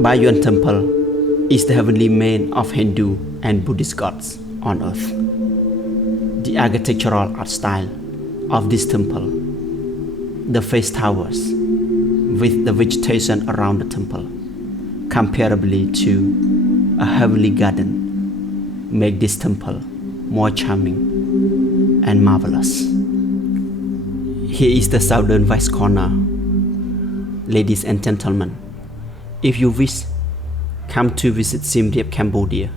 Bayuan Temple is the heavenly main of Hindu and Buddhist gods on earth. The architectural art style of this temple, the face towers with the vegetation around the temple, comparably to a heavenly garden, make this temple more charming and marvelous. Here is the southern west corner. Ladies and gentlemen, if you wish come to visit Siem Reap, Cambodia,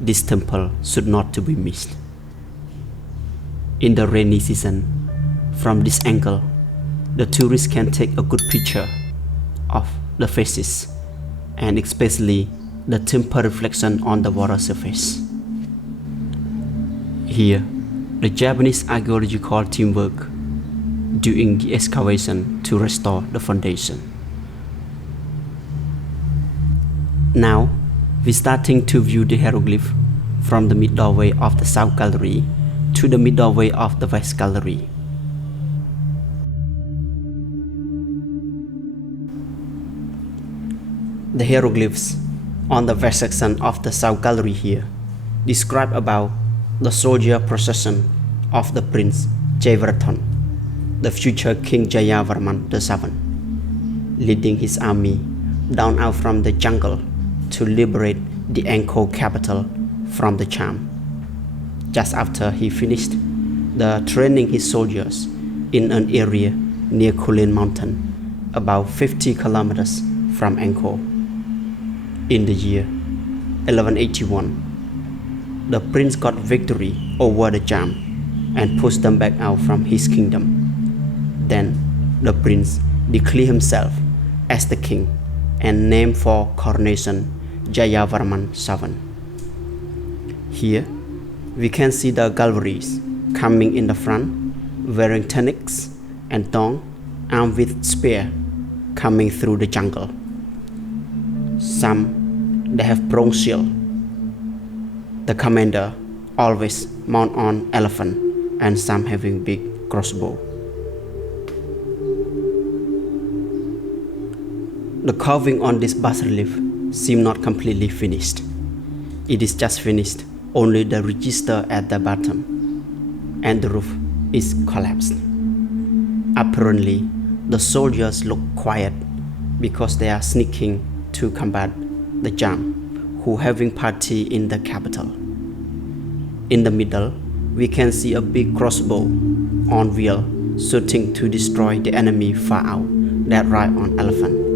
this temple should not to be missed. In the rainy season, from this angle, the tourists can take a good picture of the faces and especially the temple reflection on the water surface. Here, the Japanese archaeological team work doing the excavation to restore the foundation. Now, we're starting to view the hieroglyph from the mid doorway of the South Gallery to the mid doorway of the West Gallery. The hieroglyphs on the west section of the South Gallery here describe about the soldier procession of the Prince Jayavardhan, the future King Jayavarman VII, leading his army down out from the jungle to liberate the Angkor capital from the charm. Just after he finished the training his soldiers in an area near Kulen Mountain, about 50 kilometers from Angkor. In the year 1181, the prince got victory over the Cham and pushed them back out from his kingdom. Then the prince declared himself as the king and named for coronation Jayavarman VII. Here we can see the Galvaris coming in the front, wearing tunics and thong, armed with spear, coming through the jungle. Some they have bronze shield. The commander always mount on elephant, and some having big crossbow. The carving on this bas-relief seems not completely finished. It is just finished, only the register at the bottom, and the roof is collapsed. Apparently, the soldiers look quiet because they are sneaking to combat the Cham, who having party in the capital. In the middle, we can see a big crossbow on wheel shooting to destroy the enemy far out that ride on elephant.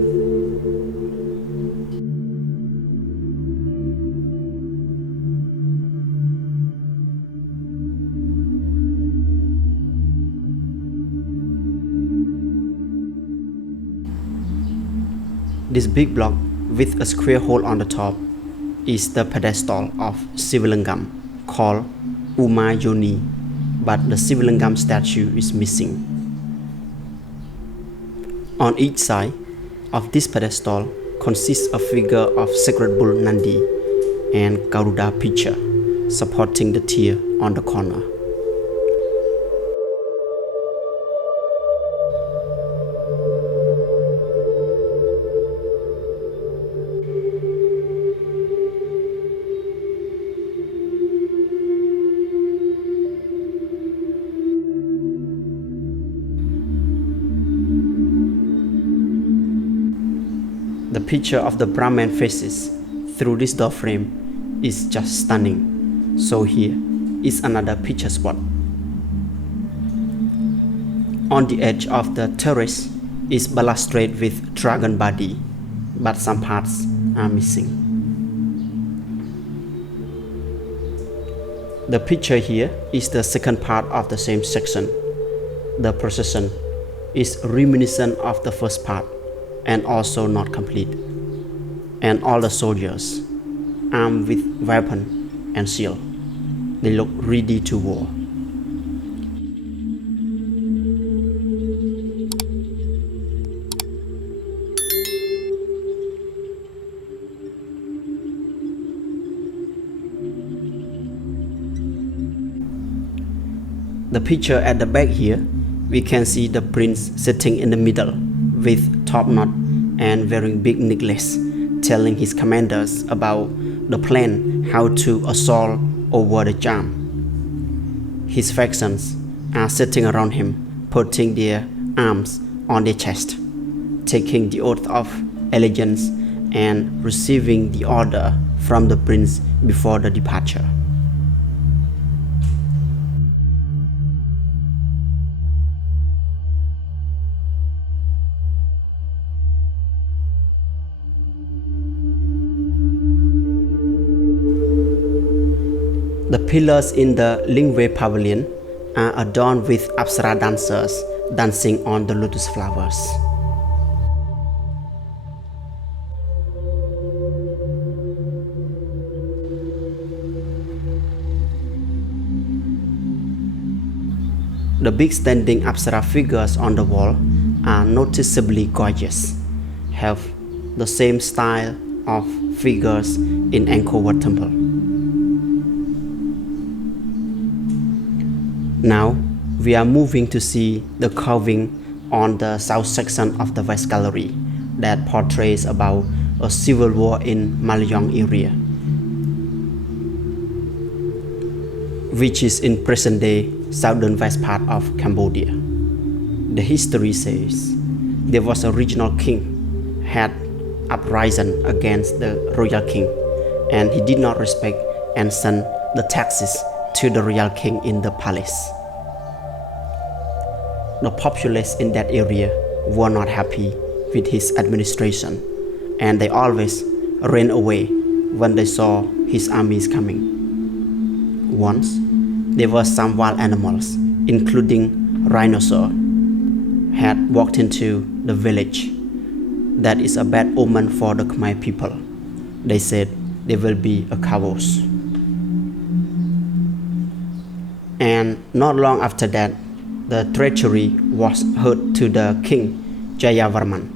This big block with a square hole on the top is the pedestal of Sivalingam called Umayoni, but the Sivalingam statue is missing. On each side of this pedestal consists a figure of sacred bull Nandi and Garuda picture supporting the tear on the corner. The picture of the Brahman faces through this door frame is just stunning. So here is another picture spot. On the edge of the terrace is balustrade with dragon body, but some parts are missing. The picture here is the second part of the same section. The procession is reminiscent of the first part and also not complete, and all the soldiers armed with weapon and shield, they look ready to war. The picture at the back here, we can see the prince sitting in the middle with top knot and wearing big necklace telling his commanders about the plan how to assault over the jam. His factions are sitting around him, putting their arms on their chest, taking the oath of allegiance and receiving the order from the prince before the departure. The pillars in the Lingwei Pavilion are adorned with Apsara dancers dancing on the lotus flowers. The big standing Apsara figures on the wall are noticeably gorgeous, have the same style of figures in Angkor Wat Temple. Now, we are moving to see the carving on the south section of the West Gallery that portrays about a civil war in Malayong area, which is in present-day southern west part of Cambodia. The history says there was a regional king had uprising against the royal king, and he did not respect and sent the taxes to the royal king in the palace. The populace in that area were not happy with his administration, and they always ran away when they saw his armies coming. Once, there were some wild animals, including rhinoceros, had walked into the village. That is a bad omen for the Khmer people. They said there will be a chaos. And not long after that, the treachery was heard to the king Jayavarman.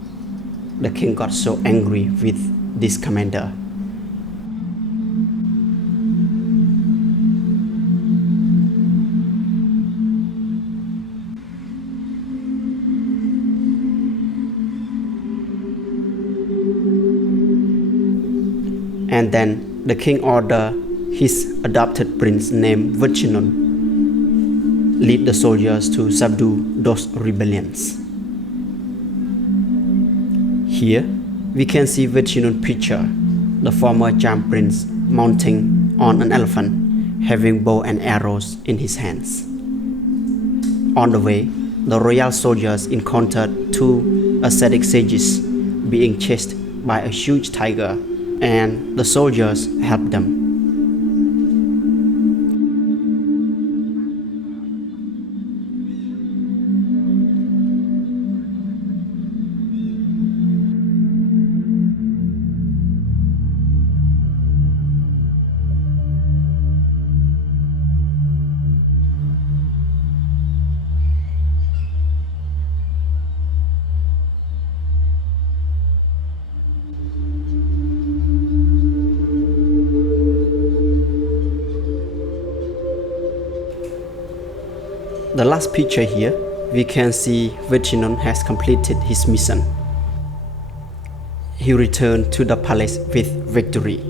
The king got so angry with this commander. And then the king ordered his adopted prince named Vichinun lead the soldiers to subdue those rebellions. Here we can see Vichinun picture the former Jam prince mounting on an elephant, having bow and arrows in his hands. On the way, the royal soldiers encountered two ascetic sages being chased by a huge tiger, and the soldiers helped them. The last picture here, we can see Vichinun has completed his mission. He returned to the palace with victory.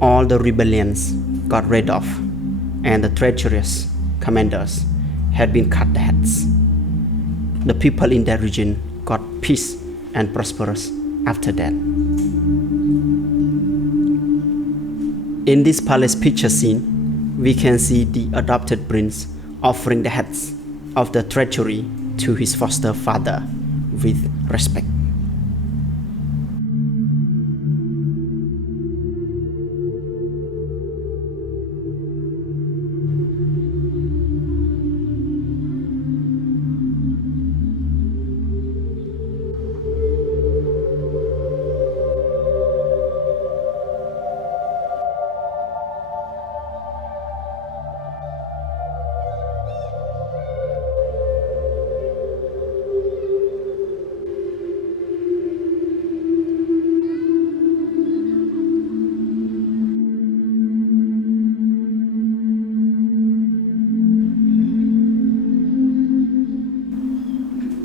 All the rebellions got rid of, and the treacherous commanders had been cut the heads. The people in that region got peace and prosperous after that. In this palace picture scene, we can see the adopted prince offering the heads of the treachery to his foster father with respect.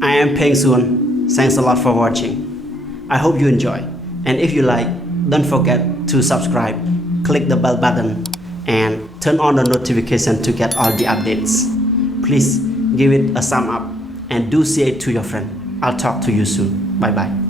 I am Peng Sun. Thanks a lot for watching. I hope you enjoy. And if you like, don't forget to subscribe, click the bell button, and turn on the notification to get all the updates. Please give it a thumb up and do share it to your friend. I'll talk to you soon. Bye bye.